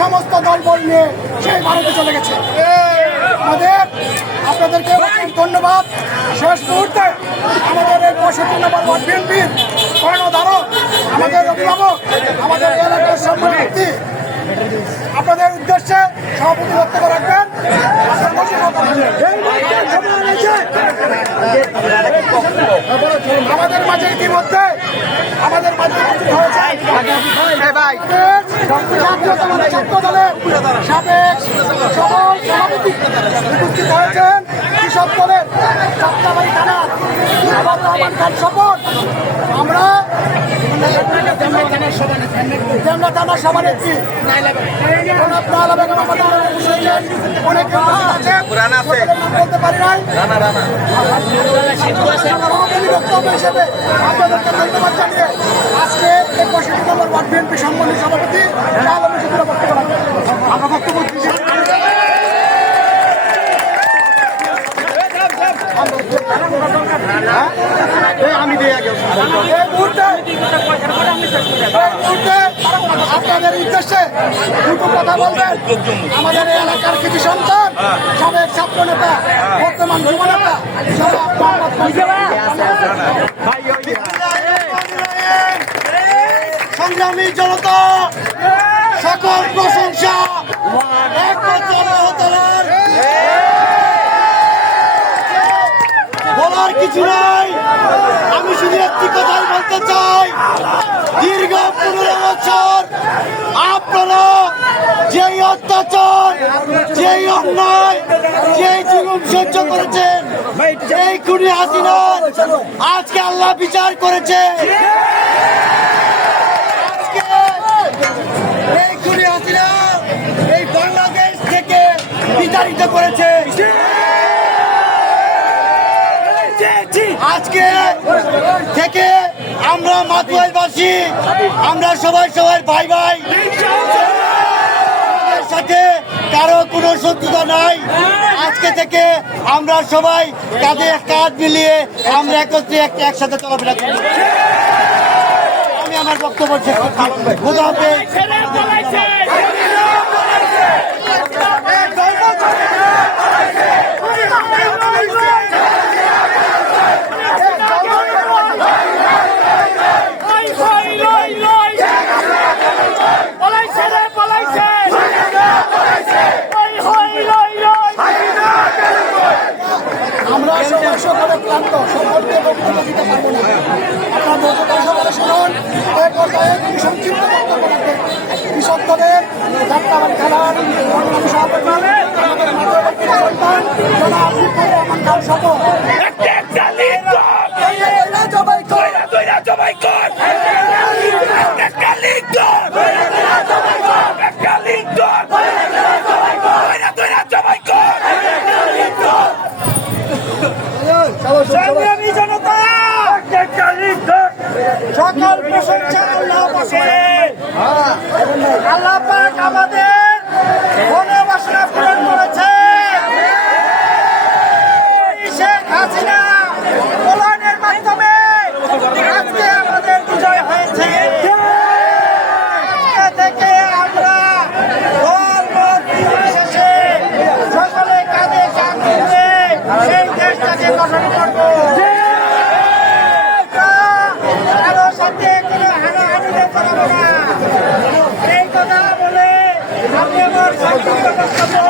সমস্ত দলবল নিয়ে সেই ভারতে চলে গেছে। আপনাদেরকে ধন্যবাদ। শেষ মুহূর্তে আমাদের এই 65 নম্বর ওয়ার্ড বিএনপির কর্ণধারক, আমাদের অভিভাবক, আমাদের এলাকার সম্মানার্থী, আপনাদের উদ্দেশ্যে সভাপতি বক্তব্য রাখবেন। আমাদের মাঝে ইতিমধ্যে আমাদের মাঝে হয়েছে ছাত্র দলের সাবেক সফল সভাপতি উপস্থিত হয়েছেন কৃষক দলের যাত্রাবাড়ি থানার রহমান খান স্বপন। আমরা থানার সভানেত্রী অনেকে বলতে পারি নাই বক্তব্য হিসেবে আপনাদেরকে ধন্যবাদ জানিয়ে আজকে 65 নম্বর ওয়ার্ড বিএনপি সম্মানিত সভাপতি বক্তব্য রাখবেন। আমরা বক্তব্য আমি আপনাদের উদ্দেশ্যে দুটো কথা বলবেন। আমাদের এলাকার কিছু সন্তান, সাবেক ছাত্র নেতা, বর্তমান যুব নেতা, সংগ্রামী জনতা, সকল প্রশংসা বলার কিছু নাই। আমি শুধু একটি কথাই বলতে চাই, দীর্ঘ 15 বছর আপনারা যেই অত্যাচার, যেই অন্যায়, যেই জুলুম সহ্য করেছেন, এই খুনি হাসিনার আজকে আল্লাহ বিচার করেছে। এই খুনি হাসিনা এই বাংলাদেশ থেকে বিতাড়িত করেছে। আজকে থেকে আমরা মাতুয়াইবাসী, আমরা সবাই ভাই ভাই, সাথে কারো কোনো শত্রুতা নাই। আজকে থেকে আমরা সবাই কাঁধে কাঁধ মিলিয়ে আমরা একত্রে একসাথে চলাফেরা করি। আমি আমার বক্তব্য শেষ করছি। খোদা হাফেজ। আমরা সবাই ক্লান্ত, সকলকে বক্তব্য দিতে পারবো না। আপনার বক্তব্য সবাই শুনুন। এই পর্যায়ে তিনি সংক্ষিপ্ত বক্তব্য রাখবেন। কৃষক দলের যাত্রাবাড়ি খেলার সভাপতি, আমাদের সন্তান জনাব রহমান খান স্বপন। সংগ্রামী জনতা, সকল প্রশংসা আল্লাহ পাকে। আল্লাহ পাক আমাদের মনের বাসনা পূরণ করেছে। শেখ হাসিনা পলায়নের মাধ্যমে আজকে আমাদের বিজয় হয়েছে। আজকে থেকে আমরা দল মত নির্বিশেষে সকলে কাঁধে কাঁধ মিলিয়ে সেই দেশটাকে গঠন করবো। কারো সাথে কোনো হানাহানিতে চলাবো না। এই কথা বলে আমি আমার সংক্ষিপ্ত বক্তব্য